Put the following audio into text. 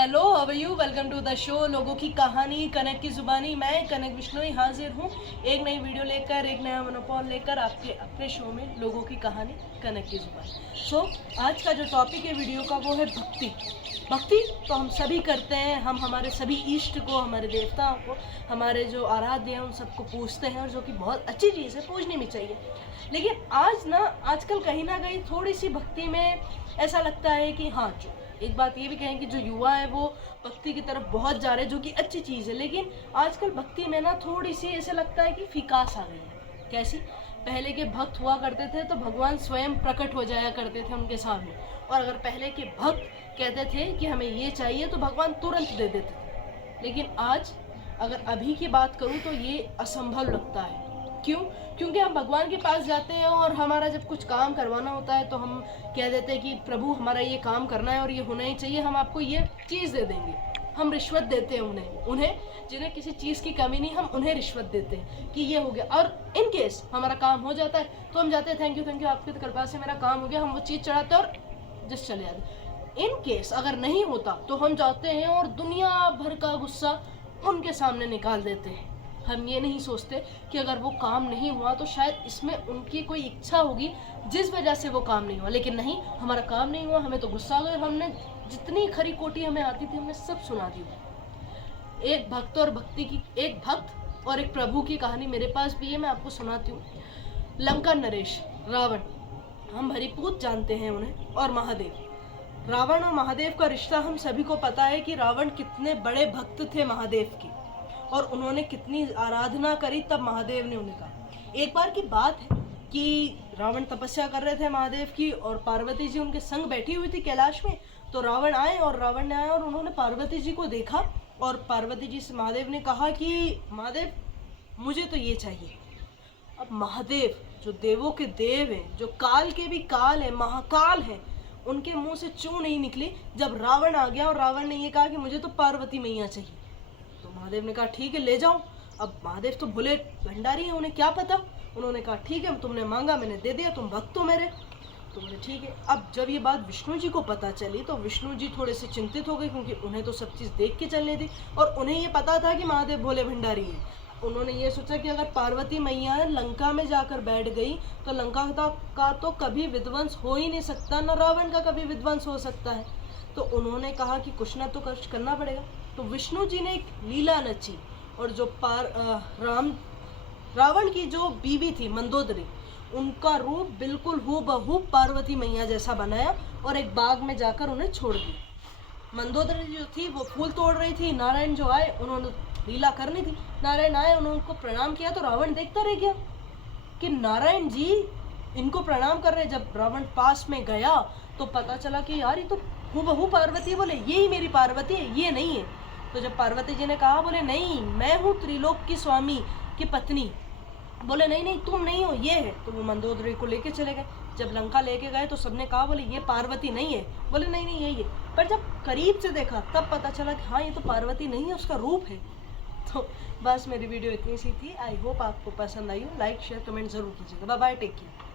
Hello, how are you? Welcome to the show लोगों की कहानी कनक की जुबानी। मैं कनक बिश्नोई हाजिर हूँ एक नई वीडियो लेकर, एक नया मोनोपॉल लेकर आपके अपने शो में लोगों की कहानी कनक की जुबानी। आज का जो टॉपिक है वीडियो का वो है भक्ति। भक्ति तो हम सभी करते हैं, हम हमारे सभी इष्ट को, हमारे देवताओं को, हमारे जो आराध्य हैं उन सबको पूजते हैं, और जो कि बहुत अच्छी चीज़ है, पूजनी भी चाहिए। लेकिन आजकल कहीं ना कहीं थोड़ी सी भक्ति में ऐसा लगता है कि हाँ, जो एक बात ये भी कहें कि जो युवा है वो भक्ति की तरफ बहुत जा रहे हैं, जो कि अच्छी चीज़ है। लेकिन आजकल भक्ति में ना थोड़ी सी ऐसे लगता है कि फिकास आ गई है। कैसी? पहले के भक्त हुआ करते थे तो भगवान स्वयं प्रकट हो जाया करते थे उनके सामने, और अगर पहले के भक्त कहते थे कि हमें ये चाहिए तो भगवान तुरंत दे देते थे। लेकिन आज अगर अभी की बात करूँ तो ये असंभव लगता है। क्यों? क्योंकि हम भगवान के पास जाते हैं और हमारा जब कुछ काम करवाना होता है तो हम कह देते हैं कि प्रभु हमारा ये काम करना है और ये होना ही चाहिए, हम आपको ये चीज़ दे देंगे। हम रिश्वत देते हैं उन्हें जिन्हें किसी चीज़ की कमी नहीं, हम उन्हें रिश्वत देते हैं कि ये हो गया। और इन केस हमारा काम हो जाता है तो हम जाते हैं थैंक यू आपकी कृपा से मेरा काम हो गया, हम वो चीज़ चढ़ाते हैं और जस्ट चले जाते। इन केस अगर नहीं होता तो हम जाते हैं और दुनिया भर का गुस्सा उनके सामने निकाल देते हैं। हम ये नहीं सोचते कि अगर वो काम नहीं हुआ तो शायद इसमें उनकी कोई इच्छा होगी जिस वजह से वो काम नहीं हुआ। लेकिन नहीं, हमारा काम नहीं हुआ, हमें तो गुस्सा आ गया, हमने जितनी खरी खोटी हमें आती थी हमने सब सुना दी। एक भक्त और एक प्रभु की कहानी मेरे पास भी है, मैं आपको सुनाती हूँ। लंका नरेश, रावण, हम हरिपूत जानते हैं उन्हें, और महादेव। रावण और महादेव का रिश्ता हम सभी को पता है कि रावण कितने बड़े भक्त थे महादेव की, और उन्होंने कितनी आराधना करी, तब महादेव ने उन्हें कहा। एक बार की बात है कि रावण तपस्या कर रहे थे महादेव की, और पार्वती जी उनके संग बैठी हुई थी कैलाश में। तो रावण ने आया और उन्होंने पार्वती जी को देखा, और पार्वती जी से महादेव ने कहा कि महादेव मुझे तो ये चाहिए। अब महादेव जो देवों के देव हैं, जो काल के भी काल है, महाकाल है, उनके मुंह से चूं नहीं निकली जब रावण आ गया और रावण ने ये कहा कि मुझे तो पार्वती मैया चाहिए। तो महादेव ने कहा ठीक है ले जाओ। अब महादेव तो भोले भंडारी हैं, उन्हें क्या पता। उन्होंने कहा ठीक है, तुमने मांगा मैंने दे दिया, तुम भक्त हो मेरे। तो बोले ठीक है। अब जब ये बात विष्णु जी को पता चली तो विष्णु जी थोड़े से चिंतित हो गए, क्योंकि उन्हें तो सब चीज़ देख के चलनी थी, और उन्हें ये पता था कि महादेव भोले भंडारी है। उन्होंने ये सोचा कि अगर पार्वती मैया लंका में जाकर बैठ गई तो लंका का तो कभी विध्वंस हो ही नहीं सकता, न रावण का कभी विध्वंस हो सकता है। तो उन्होंने कहा कि कुछ ना तो कष्ट करना पड़ेगा। तो विष्णु जी ने एक लीला नची, और जो रावण की जो बीवी थी मंदोदरी, उनका रूप बिल्कुल हूबहू पार्वती मैया जैसा बनाया और एक बाग में जाकर उन्हें छोड़ दी। मंदोदरी जो थी वो फूल तोड़ रही थी, नारायण जो आए उन्होंने लीला करनी थी। नारायण आए, उन्होंने उनको प्रणाम किया तो रावण देखता रह गया कि नारायण जी इनको प्रणाम कर रहे। जब रावण पास में गया तो पता चला कि यार ये तो हूबहू पार्वती। बोले ये ही मेरी पार्वती है, ये नहीं है। तो जब पार्वती जी ने कहा, बोले नहीं मैं हूँ त्रिलोक की स्वामी की पत्नी। बोले नहीं नहीं तुम नहीं हो, ये है। तो वो मंदोदरी को लेके चले गए। जब लंका लेके गए तो सबने कहा बोले ये पार्वती नहीं है। बोले नहीं नहीं यही है। पर जब करीब से देखा तब पता चला कि हाँ ये तो पार्वती नहीं है, उसका रूप है। तो बस मेरी वीडियो इतनी सी थी। आई होप आपको पसंद आई हो। लाइक शेयर कमेंट जरूर कीजिएगा। Bye bye, take care.